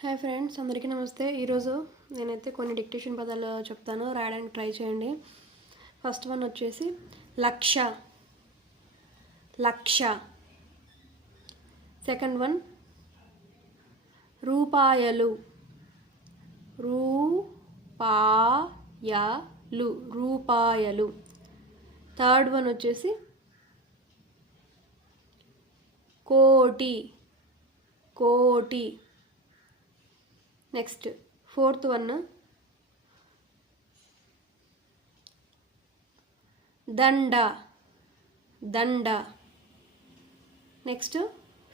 Hi friends, అందరికీ నమస్తే. ఈరోజు నేనైతే కొన్ని డిక్టేషన్ పదాలు చెప్తాను, రాయడానికి ట్రై చేయండి. ఫస్ట్ వన్ వచ్చేసి లక్ష. లక్ష. సెకండ్ వన్ రూపాయలు. రూపాయలు. రూపాయలు. థర్డ్ వన్ వచ్చేసి కోటి. కోటి. నెక్స్ట్ ఫోర్త్ వన్ దండ. దండ. నెక్స్ట్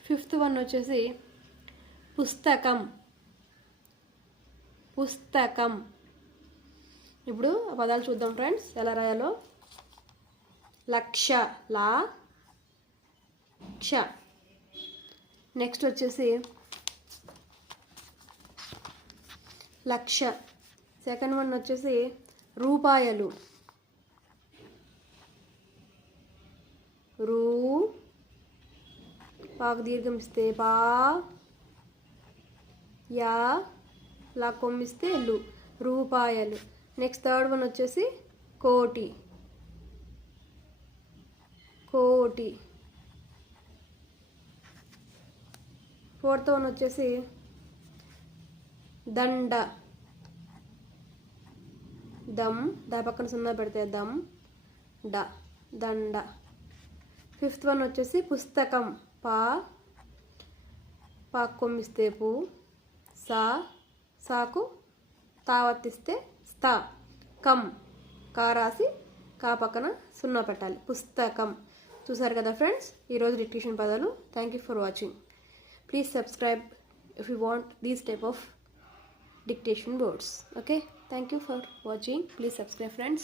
ఫిఫ్త్ వన్ వచ్చేసి పుస్తకం. పుస్తకం. ఇప్పుడు ఆ పదాలు చూద్దాం ఫ్రెండ్స్, ఎలా రాయాలో. లక్ష. లా క్ష. నెక్స్ట్ వచ్చేసి లక్ష. సెకండ్ వన్ వచ్చేసి రూపాయలు. రూ పాకు దీర్ఘం ఇస్తే పా, యా లా కొమ్మిస్తే లు. రూపాయలు. నెక్స్ట్ థర్డ్ వన్ వచ్చేసి కోటి. కోటి. ఫోర్త్ వన్ వచ్చేసి దండ. దమ్ దా పక్కన సున్నా పెడితే దమ్ డ. దండ. ఫిఫ్త్ వన్ వచ్చేసి పుస్తకం. పా పాకు కొమ్మిస్తే పు, సా సాకు తావత్తిస్తే స్థా. కం కా రాసి కా పక్కన సున్నా పెట్టాలి. పుస్తకం. చూసారు కదా ఫ్రెండ్స్, ఈరోజు డిక్టేషన్ పదాలు. Thank you for watching. Please subscribe if you want these type of dictation words. Okay, thank you for watching. Please subscribe friends.